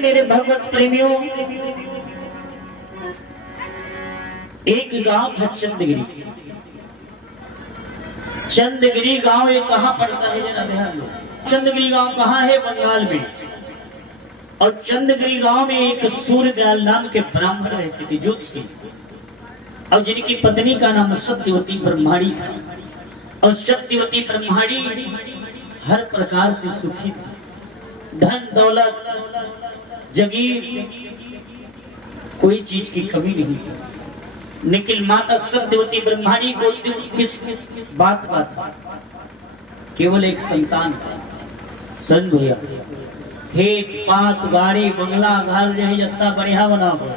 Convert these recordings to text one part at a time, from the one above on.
मेरे भगवत प्रेमियों, एक गांव था चंदगिरी। चंदगिरी गांव ये कहां पड़ता है जरा ध्यान दो। चंदगिरी गांव कहां है? बंगाल में। और चंदगिरी गांव में एक सूर्यदयाल नाम के ब्राह्मण रहते थे, ज्योतिषी, और जिनकी पत्नी का नाम सत्यवती ब्रह्माणी था। और सत्यवती ब्रह्माणी हर प्रकार से सुखी थी, धन दौलत जगीर कोई चीज की कमी नहीं थी। लेकिन माता सत्यवती ब्रह्माणी को किस बात केवल एक संतान था। सन भैया खेत पात गाड़ी बंगला घर जो है जत्ता बढ़िया बना हो,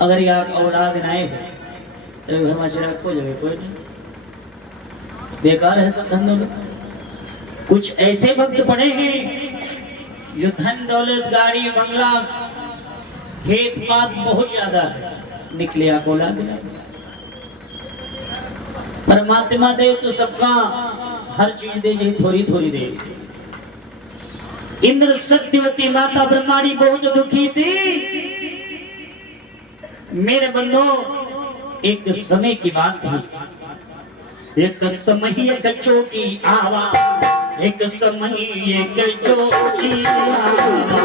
अगर यार औलाद नए है तो घर में चिराग को जगह कोई नहीं, बेकार है सब धन दौलत। कुछ ऐसे भक्त पड़े हैं जो धन दौलत गाड़ी बंगला खेत पात बहुत ज्यादा है, निकले औलाद नहीं। परमात्मा दे तो सबका हर चीज दे, यही थोड़ी थोड़ी दे। इंद्र सत्यवती माता ब्रह्माणी बहुत दुखी थी। मेरे बंधु एक समय की बात थी, एक समय एक चोटी आवा, एक समय एक चोटी आवा।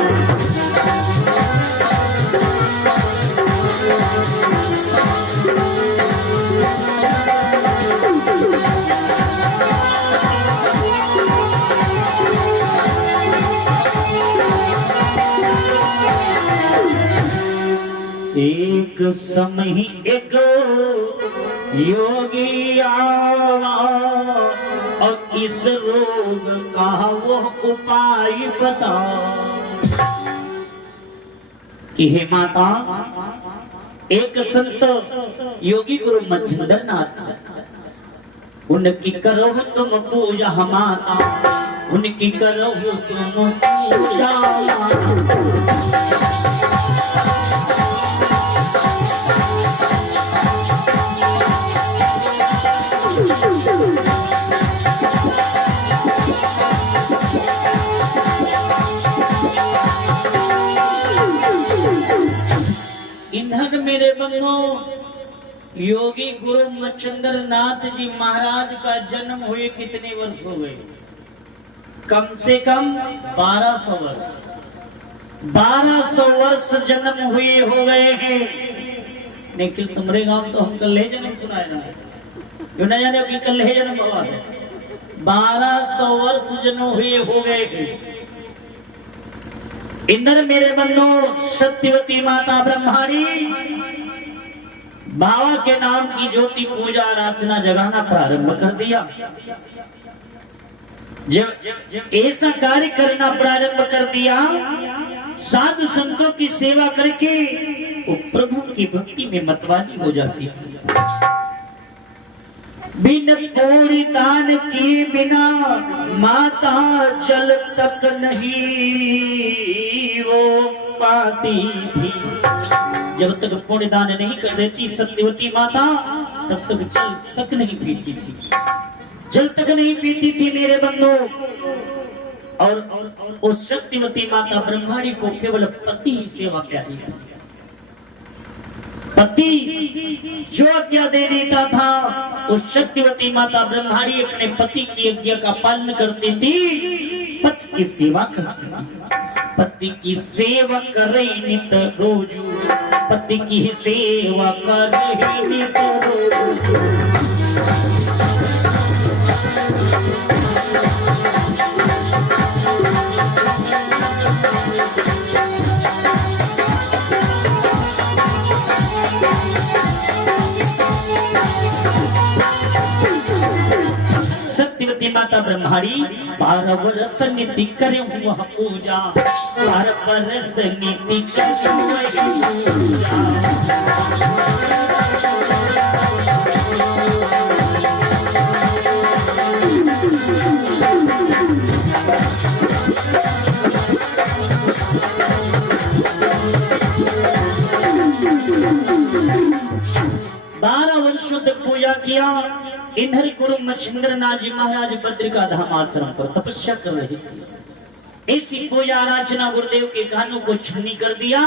एक समय एक योगी आवा और इस रोग का वो उपाय बता। कि हे माता, एक संत योगी गुरु मच्छिंद्र नाथ, उनकी करो तुम पूजा माता, उनकी करो तुम पूजा। इधर मेरे बंधु योगी गुरु मच्छिंद्र नाथ जी महाराज का जन्म हुए कितने वर्ष हो गए? कम से कम 1200 वर्ष। 1200 वर्ष जन्म हुए हो गए हैं। निखिल तुम्हारे गांव तो हम कल जन्म सुनाए ना, क्यों ना जाने कि कल जन्म हुआ है। 1200 वर्ष जन्म हुए हो गए हैं। इंद्र मेरे बंधु सत्यवती माता ब्रह्माणी बाबा के नाम की ज्योति पूजा अर्चना जगाना प्रारंभ कर दिया। जब ऐसा कार्य करना प्रारंभ कर दिया, साधु संतों की सेवा करके वो प्रभु की भक्ति में मतवाली हो जाती थी। बिन पूरी दान किए बिना माता जल तक नहीं वो पाती थी। जब तक पुण्य दान नहीं कर देती सत्यवती माता, तब तक जल तक नहीं पीती थी। जल तक नहीं पीती थी मेरे बंधु। और उस सत्यवती माता ब्रह्माणी को केवल पति ही सेवा प्यारी थी। पति जो आज्ञा दे देता था, उस सत्यवती माता ब्रह्माणी अपने पति की आज्ञा का पालन करती थी, पति की सेवा करती थी। पति की सेवा करे नित रोजू, पति की सेवा करे नित रोजू। सत्यवती माता ब्रह्माणी 12 वर्ष नित्य करे हुआ पूजा, 12 वर्ष नित्य करे हुआ पूजा। पूजा किया। इधर गुरु मच्छिंद्र नाथ जी महाराज बद्रिका धाम आश्रम पर तपस्या कर रहे थे। इसी पूजा अर्चना गुरुदेव के कानों को छन्नी कर दिया।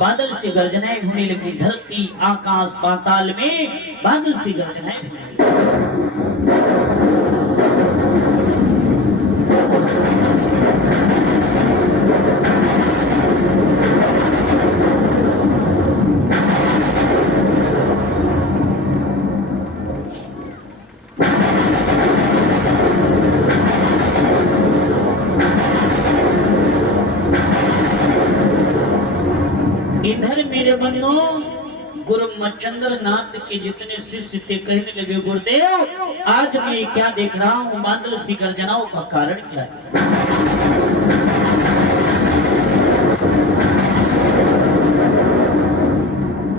बादल से गर्जनाएं होने लगी, धरती आकाश पाताल में बादल से गर्जनाएं होने लगी। इधर मेरे बन्नो गुरु मचंद्र नाथ के जितने शिष्य थे कहने लगे, गुरुदेव आज मैं क्या देख रहा हूँ, बादल सी गर्जनाओं का कारण क्या है?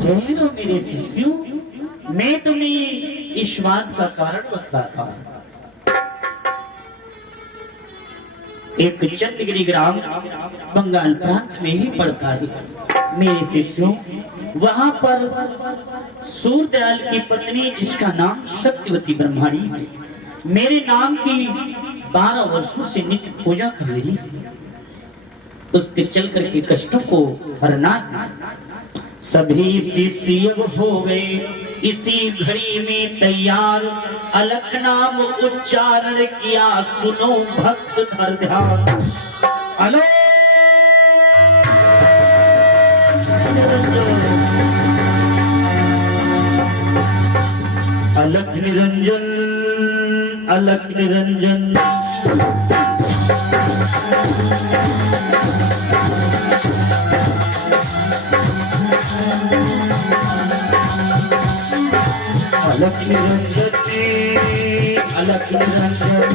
कह लो मेरे शिष्यों, मैं तुम्हें इस बात का कारण बतलाता हूँ। एक चंद्रगिरी ग्राम बंगाल प्रांत में ही पड़ता है मेरे शिष्यों। वहां पर सूरदयाल की पत्नी जिसका नाम सत्यवती ब्रह्मणी है, मेरे नाम की 12 वर्षों से नित्य पूजा कर रही है। उसके चल करके कष्टों को हरना है। सभी शिष्य हो गए इसी घड़ी में तैयार, अलख नाम उच्चारण किया, सुनो भक्त धर ध्यान। हेलो अलख निरंजन, अलख निरंजन। अलख निरंजन, अलख निरंजन।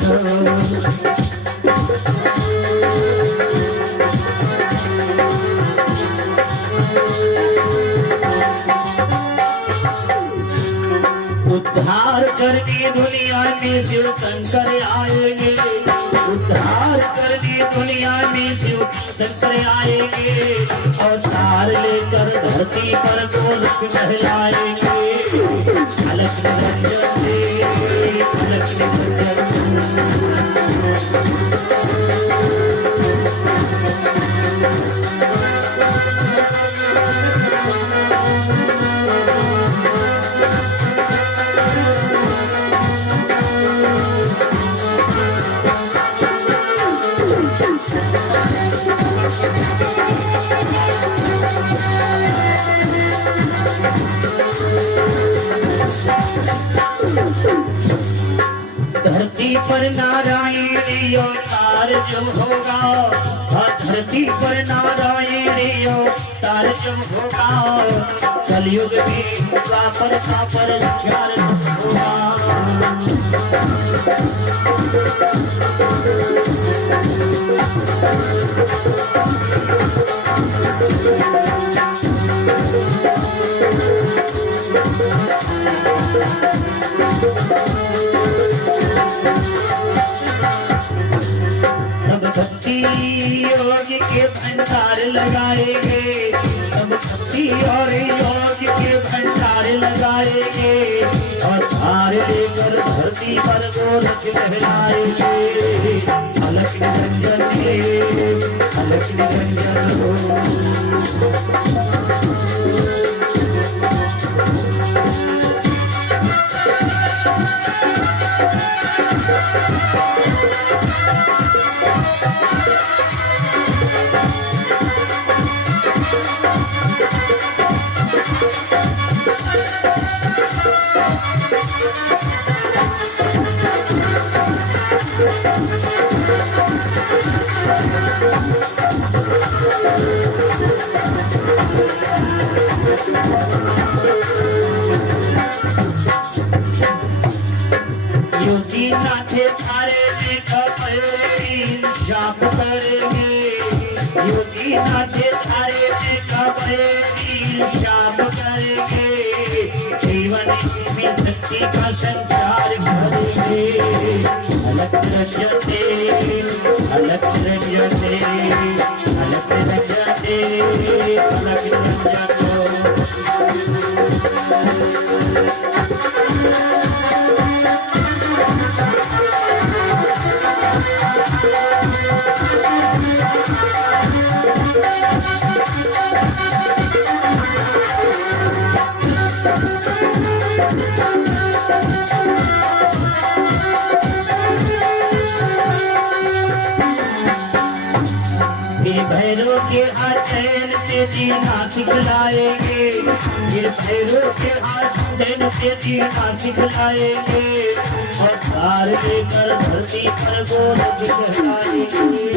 उद्धार करने दुनिया में शिव शंकर आएंगे, उद्धार करने दुनिया में शिव शंकर आएंगे, और तार लेकर धरती पर गोलक महलाएंगे। अलख निरंजन, अलख निरंजन। धरती पर नारायण अवतार जो होगा, धरती पर नारायण अवतार जो होगा, कलयुग में द्वापर पर ख्याल होगा। तब भक्ति योग के भंडार लगाएंगे, तब भक्ति और योग के भंडार लगाएंगे, और धार लेकर धरती पर गोरख महलाएंगे। अलख निरंजन, अलख निरंजन। योगी नाथे थारे देखा शाप करेंगे, योगी नाथे थारे देखा शाप करेंगे, जीवन में शक्ति का संचार करेंगे। अलख निरंजन, अलख निरंजन, अलख निरंजन, अलख निरंजन। के हाथ चैन से जीना सिखलाएंगे, गिर पैरों के हाथ चैन से जीना सिखलाएंगे, और तार लेकर धरती पर गोरज लहराएंगे।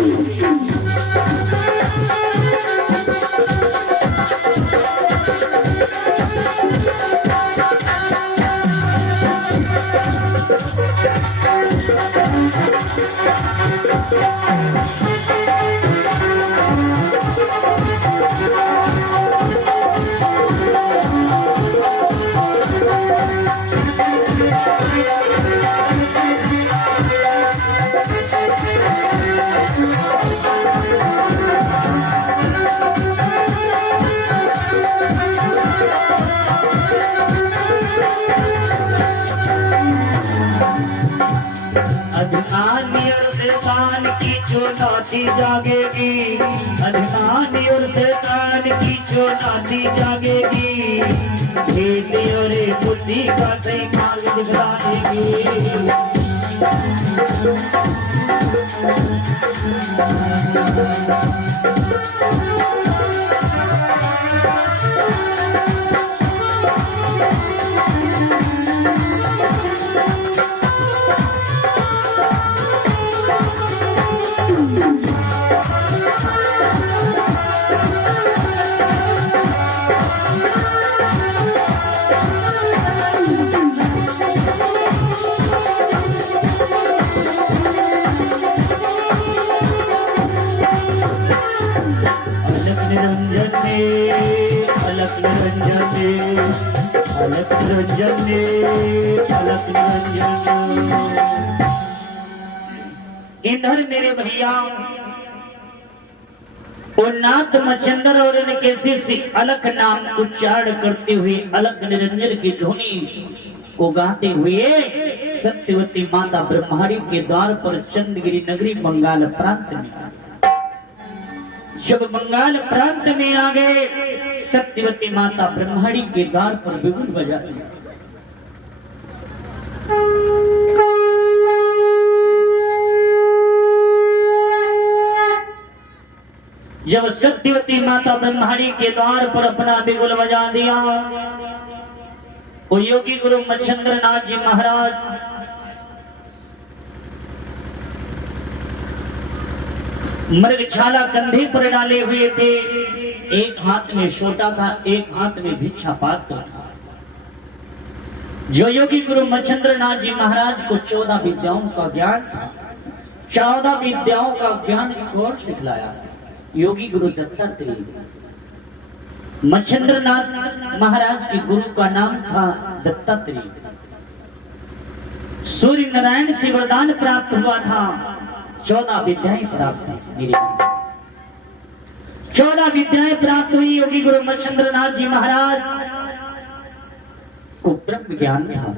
अभिमानी और शैतान की चुनौती जागेगी, अभिमानी और शैतान की चुनौती जागेगी, खेली और बुद्धि का सही मार्ग दिखलाएगी। अलख निरंजन, अलख निरंजन, अलख निरंजन। इधर मेरे भैया नाथ मचंद्र और उनके शिष्य अलख नाम उच्चारण करते हुए अलख निरंजन की ध्वनि को गाते हुए सत्यवती माता ब्रह्माणी के द्वार पर चंद्रगिरी नगरी बंगाल प्रांत में, जब बंगाल प्रांत में आ गए, सत्यवती माता ब्रह्माणी के द्वार पर बिगुल बजा दिया। जब सत्यवती माता ब्रह्माणी के द्वार पर अपना बिगुल बजा दिया, वो योगी गुरु मच्छिंद्र नाथ जी महाराज मृगछाला कंधे पर डाले हुए थे, एक हाथ में सोटा था, एक हाथ में भिक्षा पात्र था। जो योगी गुरु मच्छिंद्र नाथ जी महाराज को 14 विद्याओं का ज्ञान था। 14 विद्याओं का ज्ञान कौन सिखलाया? योगी गुरु दत्तात्रेय। मच्छिंद्र नाथ महाराज के गुरु का नाम था दत्तात्रेय। सूर्य नारायण से वरदान प्राप्त हुआ था, 14 विद्याएं प्राप्त हुई। 14 विद्याएं प्राप्त हुई। योगी गुरु मच्छिंद्र नाथ जी महाराज को ब्रह्म ज्ञान था,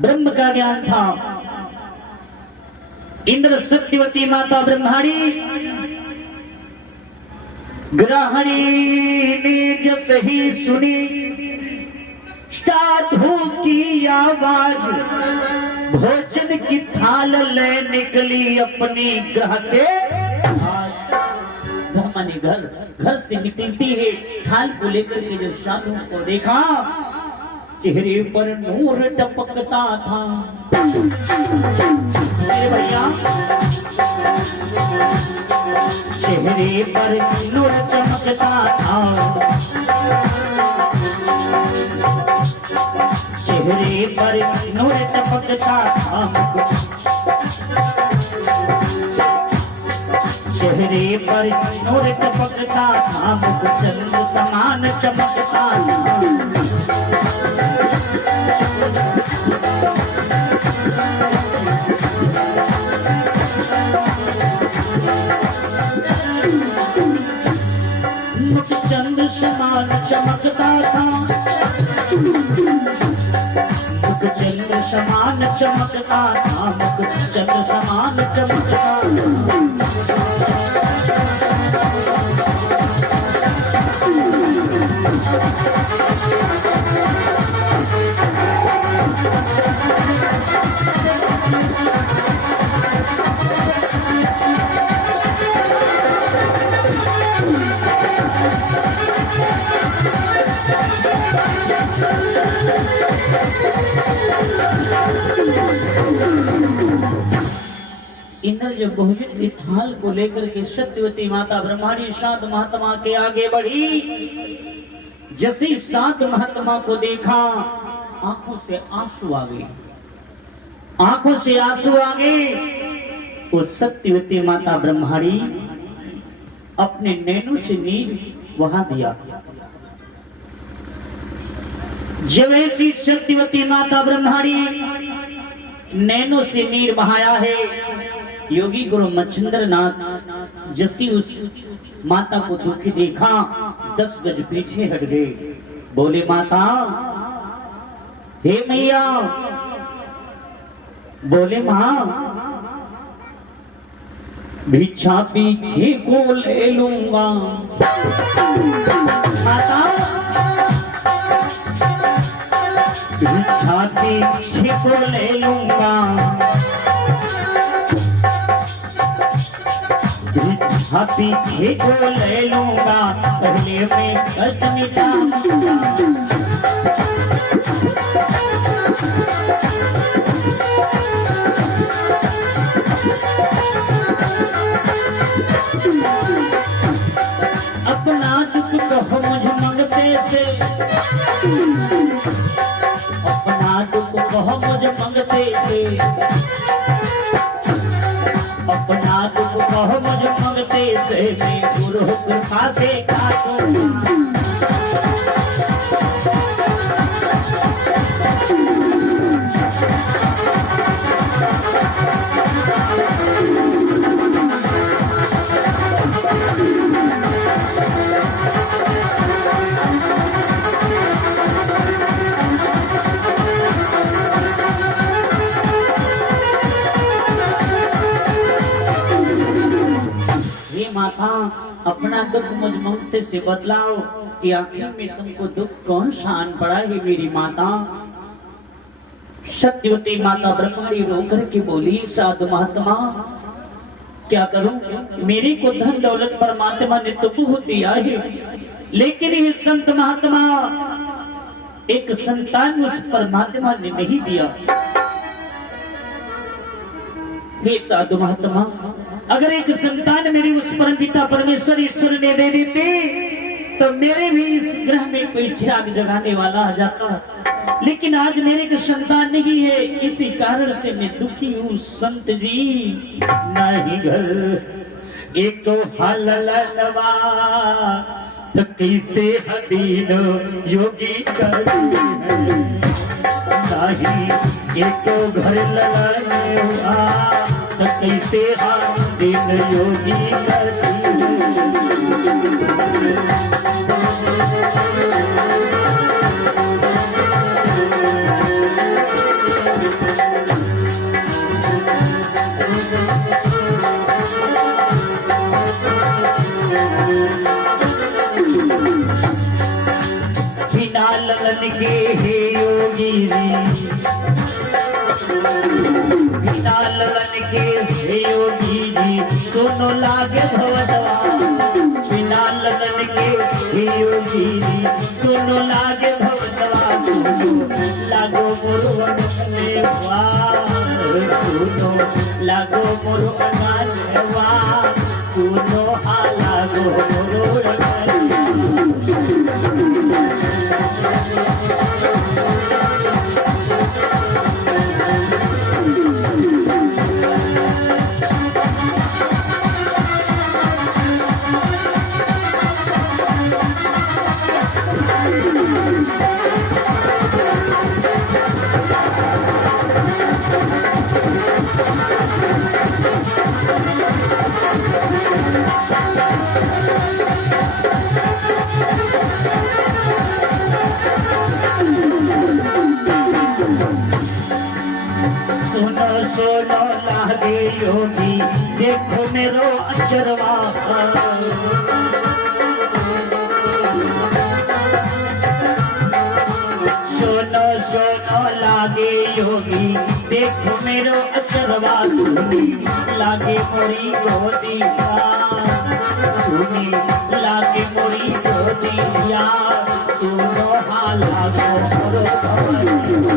ब्रह्म का ज्ञान था। इंद्र सत्यवती माता ब्रह्माणी ग्रहणी ने जस ही सुनी साधु की आवाज, भोजन की थाल ले निकली अपनी ग्रह से। घर से निकलती है थाल को लेकर के जब साधु को देखा, चेहरे पर नूर टपकता था। भैया चेहरे पर नूर चमकता था, चेहरे पर नूर टपकता था, चेहरे पर नूर टपकता था, चंद्र समान चमकता था। मुख चंद्र समान चमकता था, मुख चंद्र समान चमकता था, मुख चंद्र समान चमकता था। जब भोजन के थाल को लेकर के सत्यवती माता ब्रह्माणी सात महात्मा के आगे बढ़ी, जैसे सात महात्मा को देखा आंखों से आंसू आ गए, आंखों से आंसू आ गए। उस सत्यवती माता ब्रह्माणी अपने नैनों से नीर वहां दिया। जब ऐसी सत्यवती माता ब्रह्माणी नैनों से नीर बहाया है, योगी गुरु मच्छिंद्र नाथ जैसी उस माता को दुखी देखा 10 गज पीछे हट गए। बोले माता, हे मैया, बोले मां, भिक्षा पीछे को ले लूंगा। माता, भिक्षा पीछे को ले लूंगा, भिक्षा पीछे को ले लूंगा, पहले मैं कष्ट मिटाऊंगा। अपना दुख कहो मुझ मंगते से, अपना दुख कहो मुझ मंगते से, अपना दुख कहो मुझ मंगते से, मैं गुरु कृपा से काटूंगा। माता, अपना दुख मुझ मंगते से बदलाओ कि आखिर में तुमको दुख कौन सा आन पड़ा है मेरी माता। सत्यवती माता ब्रह्माणी रो करके बोली, साधु महात्मा क्या करूं, मेरे को धन दौलत परमात्मा ने तो बहुत दिया है, लेकिन ये संत महात्मा एक संतान उस परमात्मा ने नहीं दिया। हे साधु महात्मा, अगर एक संतान मेरे उस परमपिता परमेश्वर ईश्वर ने दे देते तो मेरे भी इस ग्रह में कोई चिराग जगाने वाला आ जाता, लेकिन आज मेरे को संतान नहीं है, इसी कारण से मैं दुखी हूँ संत जी। नहीं घर एक तो हललवा तो कैसे अधीन योगी कर, नहीं एक तो घर लगाने तो कैसे दिन योगी करती। बिना लगन के हे योगी जी, बिना लगन के हे योगी जी, सुनो लागे भवदवा। बिना लगन के हे योगी जी, सुनो लागे भवदवा। सुनो लागो मोरो अनवा, सुनो लागो मोरो अनवा, सुनो हा लागो मोरो अनवा। सुनो सुनो लागे योगी, देखो मेरो अचरवा। सुनो सुनो लागे योगी, देखो मेरो अचरवा। सुनी लागे मोरी गोदिया, सुनी लागे मोरी गोदिया, सुनो हा लागो मोरो भवदिया।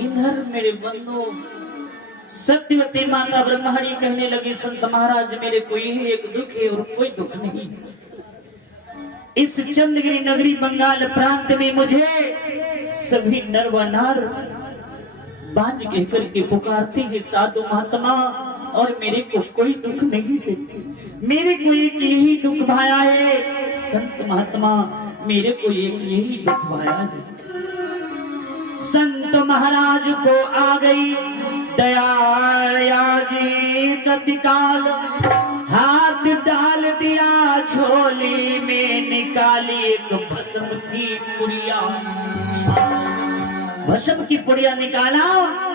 इधर मेरे बंधु सत्यवती माता ब्रह्मणी कहने लगी, संत महाराज मेरे को यही एक दुख है और कोई दुख नहीं। इस चंद्रगिरी नगरी बंगाल प्रांत में मुझे सभी नर व नार बाज कहकर के पुकारते हैं साधु महात्मा, और मेरे को कोई दुख नहीं है। मेरे को एक यही दुख भाया है संत महात्मा, मेरे को एक यही दुख भाया है। संत महाराज को आ गई दया जी तत्काल, हाथ डाल दिया झोली में, निकाली एक भस्म की पुड़िया। भस्म की पुड़िया निकाला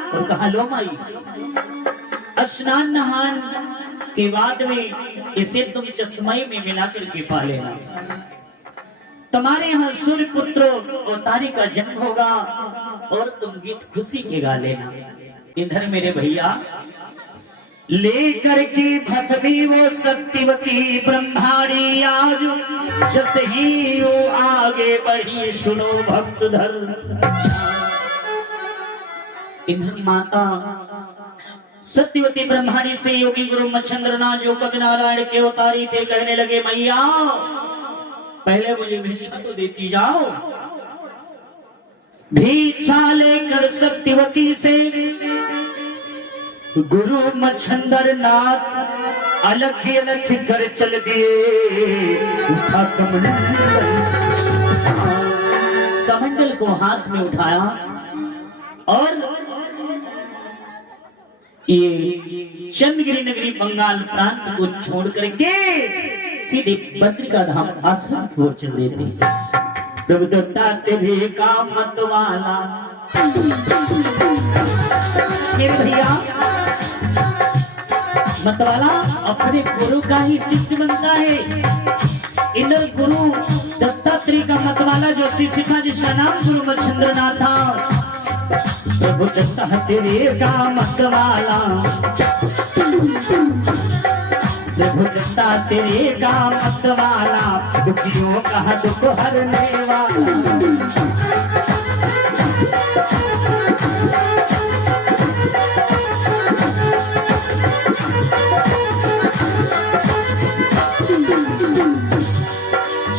और कहा, लो माई, स्नान नहान के बाद में इसे तुम चश्मे में मिलाकर के पा लेना। तुम्हारे यहाँ सूर्य पुत्र अवतारी का जन्म होगा और तुम गीत खुशी के गा लेना। इधर मेरे भैया लेकर के भस्मी वो सत्यवती ब्रह्माणी आज जस ही वो आगे बढ़ी, सुनो भक्त धर। इधर माता सत्यवती ब्रह्माणी से योगी गुरु मच्छंद्रनाथ जो कवि नारायण के अवतारी थे कहने लगे, मैया पहले मुझे भिक्षा तो देती जाओ। भिक्षा लेकर सत्यवती से गुरु मच्छंद्रनाथ अलख अलख कर चल दिए। उठा कमंडल को हाथ में उठाया और ये चंद्रगिरी नगरी बंगाल प्रांत को छोड़ करके सीधे बद्रिका धाम आश्रम की ओर चल देते। प्रभु दत्ता तेरे का मतवाला, मेरे भैया मतवाला अपने गुरु का ही शिष्य बनता है। इधर गुरु दत्तात्रेय का मतवाला जो शिष्य था, जिसका नाम गुरु मच्छंद्रनाथ था। प्रभु दत्ता तेरे का मतवाला, प्रभु दत्ता तेरे का मतवाला, दुखियों का दुख हरने वाला।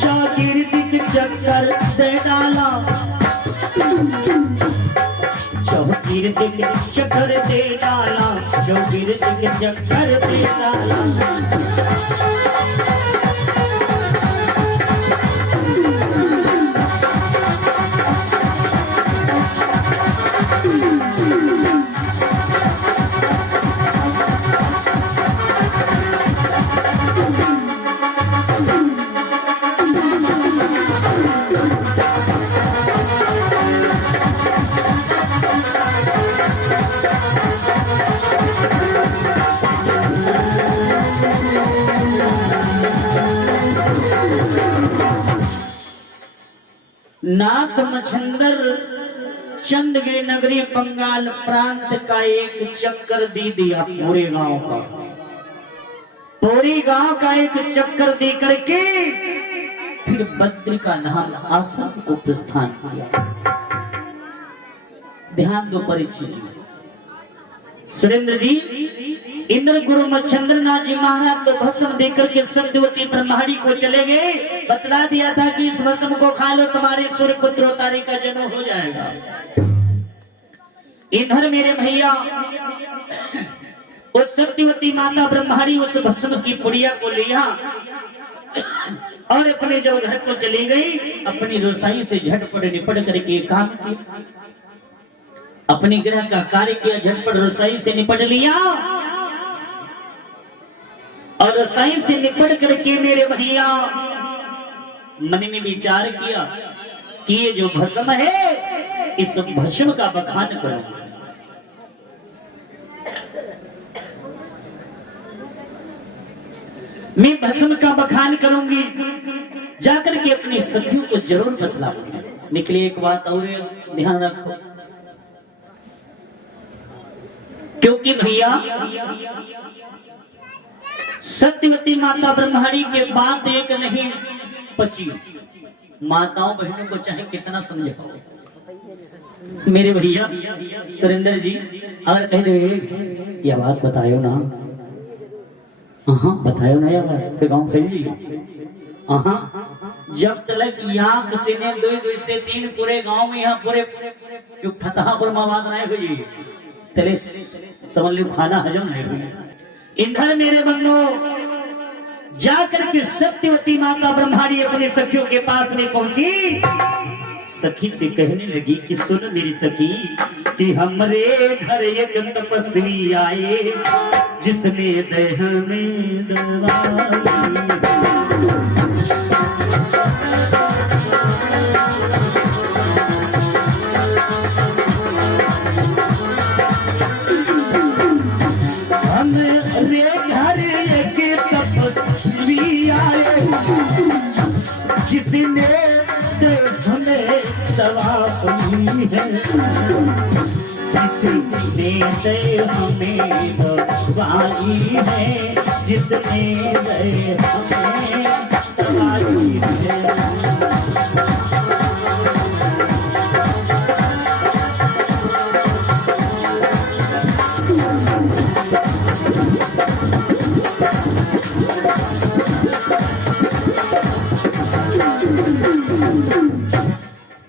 चौकीर्तिक चक्कर दे डाला, चौकीर्तिक चक्कर दे डाला, चौकीर्तिक चक्कर दे डाला। नाथ मच्छंद्र चंद्रगिरी नगरी बंगाल प्रांत का एक चक्कर दे दिया पूरे गांव का। पूरे गांव का एक चक्कर दे करके फिर बद्रिका धाम आश्रम को प्रस्थान किया। ध्यान दो परिचय जी, सुरेंद्र जी। इंद्र गुरु मच्छंद्रनाथ जी महाराज तो भस्म देकर के सत्यवती ब्रह्माणी को चले गए। बतला दिया था कि इस भस्म को खा लो, तुम्हारे सूर्य पुत्र अवतारी का जन्म हो जाएगा। इधर मेरे भैया उस सत्यवती माता ब्रह्माणी उस भस्म की पुड़िया को लिया और अपने जब घर को चली गई, अपनी रसोई से झटपट निपट करके काम किया, अपने गृह का कार्य किया, झटपट रसोई से निपट लिया। और रसोई से निपट करके मेरे भैया मन में विचार किया कि ये जो भस्म है, इस भस्म का बखान करो। मैं भस्म का बखान करूंगी, जाकर के अपनी सखियों को जरूर बतलाऊंगी। निकली एक बात और ध्यान रखो, क्योंकि भैया सत्यवती माता ब्रह्मणी के बाद एक नहीं 25 माताओं बहनों को चाहे कितना समझाओ। मेरे भैया सुरेंद्र जी अगर कह दे यह बात बतायो ना, हाँ बतायो ना, यह बात फिर गाँव फैल जाइए। जब तक यहाँ से ने 2 से 3 पूरे गांव में यहाँ पूरे फतहापुर मावाद नहीं हुई तेरे समझ लो खाना हजम नहीं हुई। इधर मेरे बंधु जाकर के सत्यवती माता ब्रह्मणी अपने सखियों के पास में पहुंची, सखी से कहने लगी कि सुन मेरी सखी कि हमरे घर एक तपस्वी आए जिसने देह में दवाई। जिसने हमें दवा दी है, जिसने हमें दवाई है, जिसने हमें दवाई है।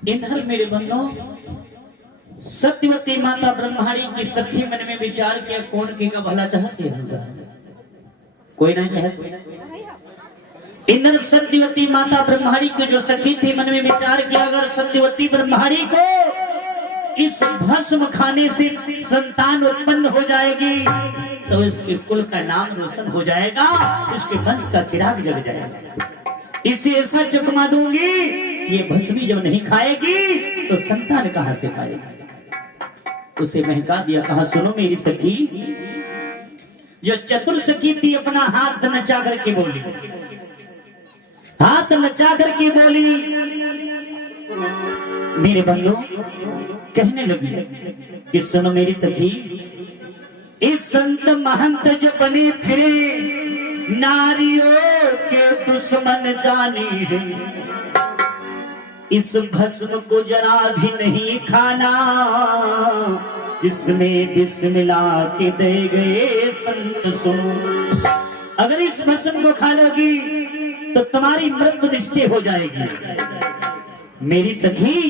इधर मेरे बंधु सत्यवती माता ब्रह्मणी की सखी मन में विचार किया, कौन के का भला चाहती है संसार में? कोई नहीं चाहती। इधर सत्यवती माता ब्रह्मणी की जो सखी थी मन में विचार किया, अगर सत्यवती ब्रह्मणी को इस भस्म खाने से संतान उत्पन्न हो जाएगी तो इसके कुल का नाम रोशन हो जाएगा, इसके वंश का चिराग जग जाएगा। इसे ऐसा चकमा दूंगी कि ये भस्मी जब नहीं खाएगी तो संतान कहां से पाएगी। उसे महका दिया, कहा सुनो मेरी सखी। जो चतुर सखी थी अपना हाथ नचा करके बोली, हाथ नचा करके बोली, मेरे बंधु कहने लगी कि सुनो मेरी सखी, इस संत महंत जो बने फिरे नारियों के दुश्मन जानी है, इस भस्म को जरा भी नहीं खाना, इसमें बिस्मिल्लाह के दे गए संत सुनो। अगर इस भस्म को खा लोगी तो तुम्हारी मृत्यु निश्चय हो जाएगी। मेरी सखी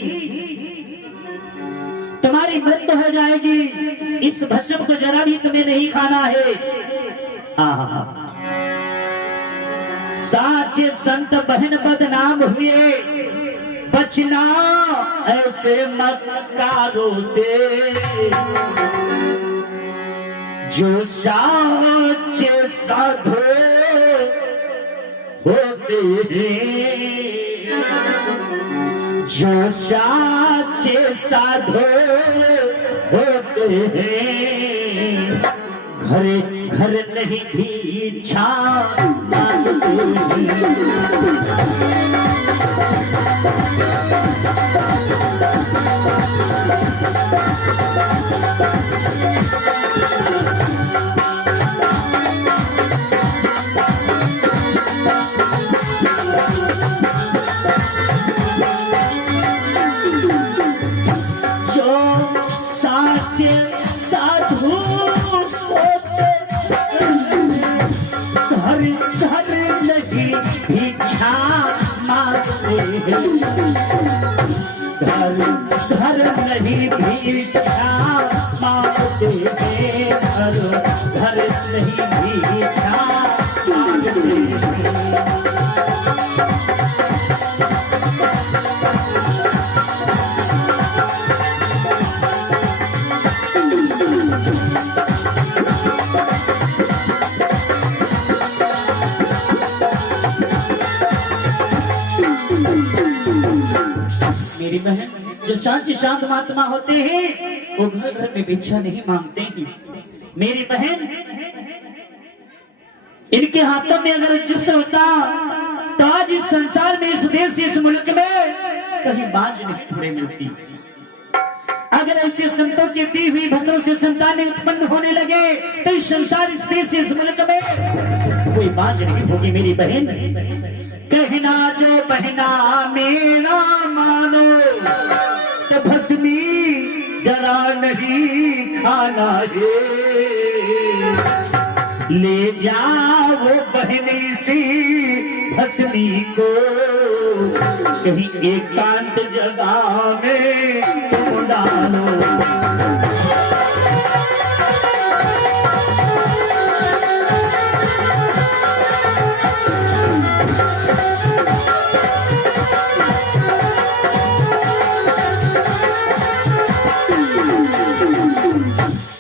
तुम्हारी मृत्यु हो जाएगी, इस भस्म को जरा भी तुम्हें नहीं खाना है। हाँ साचे संत बहन बदनाम हुए, बचना ऐसे मक्कारों से जो साचे साधु होते हैं, जो साचे साधु होते हैं, घरे घर नहीं भीक्षा मांगते घर नहीं भीक्षा मांगते हैं, घर नहीं भीक्षा मांगते हैं। मेरी बहन जो शांति शांत महात्मा होते हैं वो घर घर में भिक्षा नहीं मांगते हैं। मेरी बहन इनके हाथों में अगर जिस होता तो आज इस संसार में, इस देश, इस मुल्क में कहीं बाज नहीं पूरे मिलती। अगर ऐसे संतों की दी हुई भस्म से संतानें उत्पन्न होने लगे तो इस संसार, इस देश, इस मुल्क में कोई बाज नहीं होगी मेरी बहन। कहना जो बहना मेरा मानो तो भस्मी जरा नहीं खाना है, ले जाओ बहनी सी भस्मी को कहीं एकांत जगह में तुम डालो।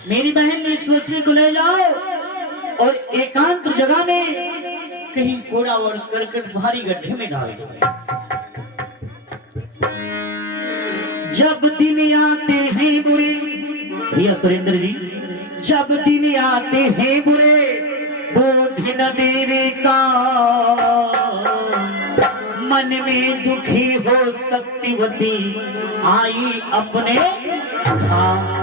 मेरी बहन ने इस भस्मी को ले जाओ और एकांत जगह में कहीं कूड़ा और करकट भारी गड्ढे में डाल दो। जब दिन आते हैं बुरे, भैया सुरेंद्र जी, जब दिन आते हैं बुरे बोध न देवे का, मन में दुखी हो सत्यवती आई अपने धाम।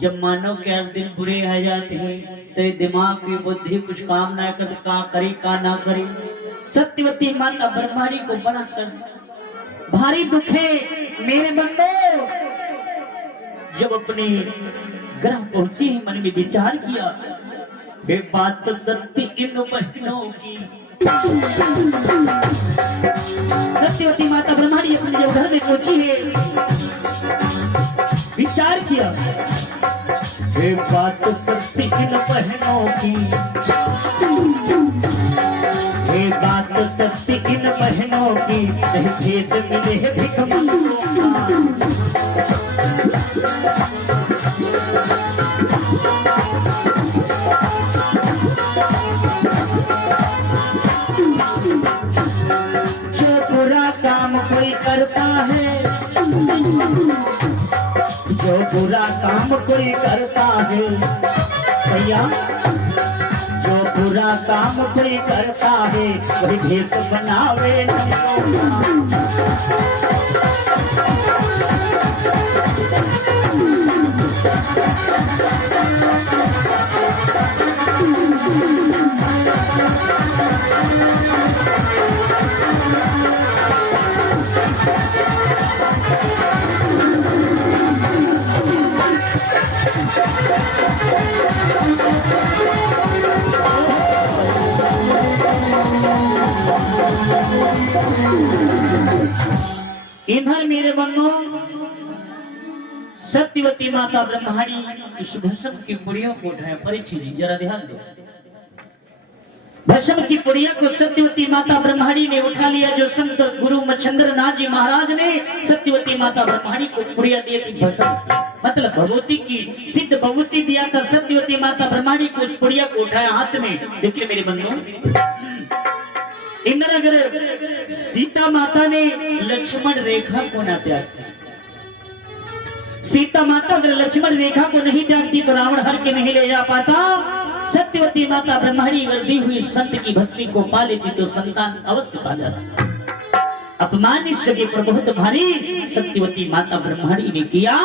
जब मानव के हर दिन बुरे आ जाते हैं तेरे दिमाग की बुद्धि कुछ काम ना कर, का करे का ना करे। सत्यवती माता ब्रह्माणी को बड़ा कर भारी दुख है मेरे बंदो। जब अपने ग्रह पहुंची मन में विचार किया, ये बात तो सत्य इन बहनों की। सत्यवती माता ब्रह्माणी अपने जब घर में पहुंची है, विचार किया, ये बात सत्य इन बहनों की, ये बात सत्य इन बहनों की, भेद मिले भिख मंगों का। जो बुरा काम कोई करता है, जो बुरा काम कोई करता है भैया, जो बुरा काम कोई करता है वही भेष बनावे इधर मेरे बंधु सत्यवती माता ब्रह्माणी इस भस्म की पुड़ियों को उठाया। परीक्षित जी जरा ध्यान दो, भस्म की पुड़िया को सत्यवती माता ब्रह्माणी ने उठा लिया। जो संत गुरु मच्छिंद्र नाथ जी महाराज ने सत्यवती माता ब्रह्माणी को पुड़िया दी थी भस्म की, मतलब भगवती की सिद्ध भगवती दिया था। सत्यवती माता ब्रह्माणी को उस पुड़िया को उठाया हाथ में। देखिए मेरे बंधु, इंद्र अगर सीता माता ने लक्ष्मण रेखा को न त्याग, सीता माता अगर लक्ष्मण रेखा को नहीं त्यागती तो रावण हर के नहीं ले जा पाता। सत्यवती माता ब्रह्माणी अगर दी हुई संत की भस्मी को पा लेती तो संतान अवश्य पा जाता। अपमान इस जगह पर बहुत भारी सत्यवती माता ब्रह्माणी ने किया।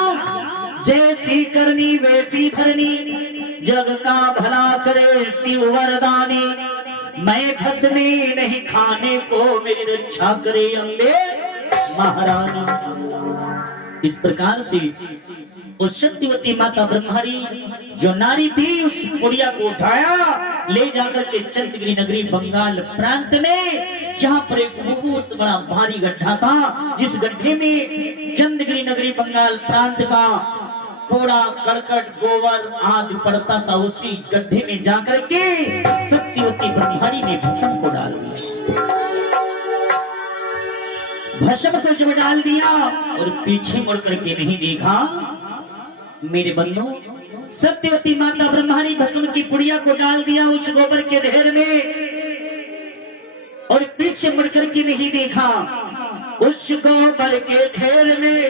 जैसी करनी वैसी भरनी, जग का भला करे शिव वरदानी, मैं भस्मी नहीं खाने को मेरी रक्षा करे अम्बे महारानी। इस प्रकार से उस सत्यवती माता ब्रह्माणी जो नारी थी उस पुड़िया को उठाया, ले जाकर के चंद्रगिरी नगरी बंगाल प्रांत में, जहाँ पर एक बहुत बड़ा भारी गड्ढा था, जिस गड्ढे में चंद्रगिरी नगरी बंगाल प्रांत का कूड़ा करकट गोबर आदि पड़ता था, उसी गड्ढे में जाकर के सत्यवती ब्रह्माणी ने भस्म को डाल दिया। भस्म को जब डाल दिया और पीछे मुड़ करके नहीं देखा मेरे बंधु, सत्यवती माता ब्रह्माणी भस्म की पुड़िया को डाल दिया उस गोबर के ढेर में और पीछे मुड़ करके नहीं देखा। उस गोबर के ढेर में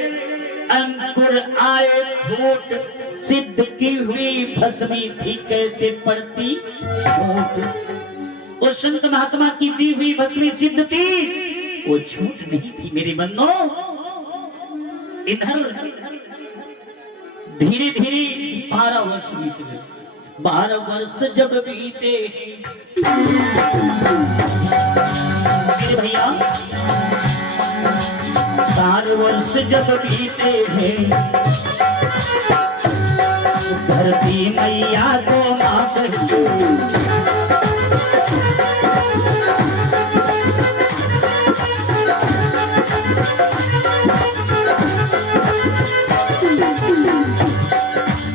अंकुर आए फूट, सिद्ध की हुई भस्मी थी कैसे पड़ती झूठ। उस संत महात्मा की दी हुई भस्मी सिद्ध थी, वो झूठ नहीं थी मेरे बंदो। इधर धीरे धीरे 12 वर्ष बीत गए। 12 वर्ष जब बीते मेरे भैया, 12 वर्ष जब बीते हैं, धरती मैया को माँ कहते,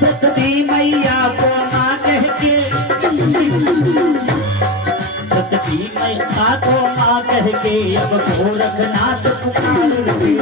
धरती मैया को माँ कहके, धरती मैया को माँ कहके अब गोरखनाथ पुकार रहे।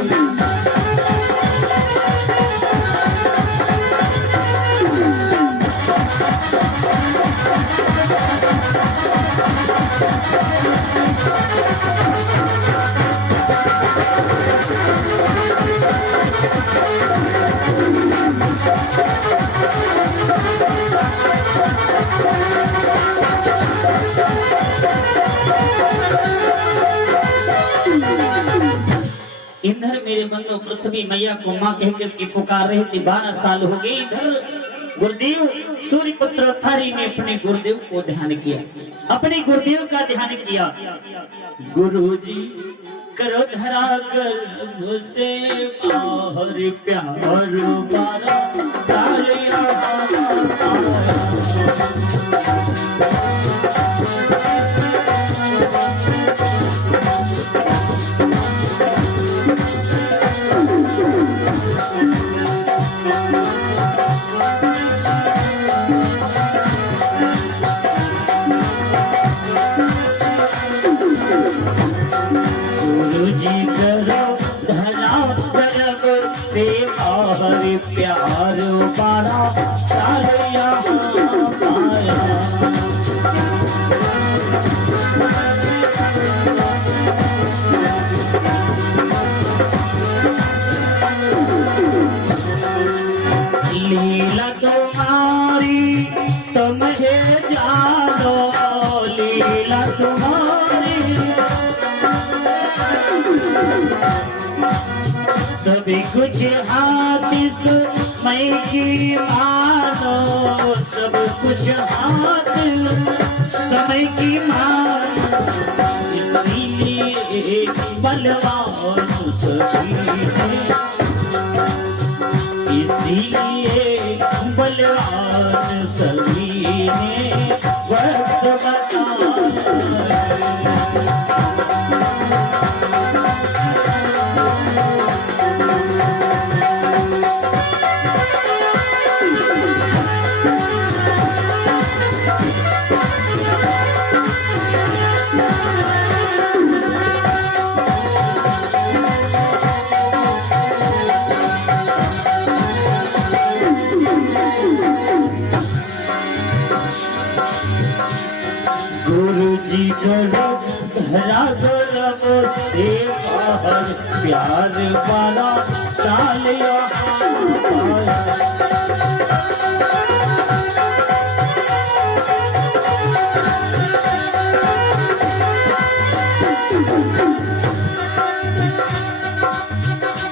इधर मेरे बंधु पृथ्वी मैया को माँ कहकर के पुकार रहे थे। 12 साल हो गए। इधर गुरुदेव सूर्यपुत्र थारी ने अपने गुरुदेव को ध्यान किया, अपने गुरुदेव का ध्यान किया। गुरुजी करो धरा कर मुझसे बाहर प्यार 12 साल प्यार 12 साल यहाँ पाया। लीला तुम्हारी तुम्हें जानो, लीला तुम्हारी सभी कुछ हाथ मैं की मानो, सब कुछ हाथ समय की मानो। इसलिए बलवान सभी है, इसीलिए बलवान सभी ने वक्त बताया। गुरुजी करो धरा गरब से बाहर प्यार 12 साल यहाँ पाया।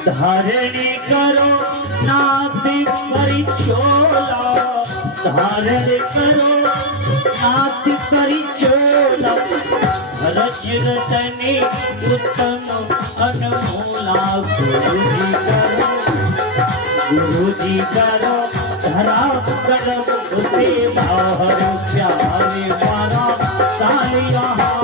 धारणी करो नाथ परिचोला, धारण करो नाथ परिचोला। रज रतने उत्तम अनमोला। गुरुजी करो धरा गरब से बाहर प्यार 12 साल यहाँ।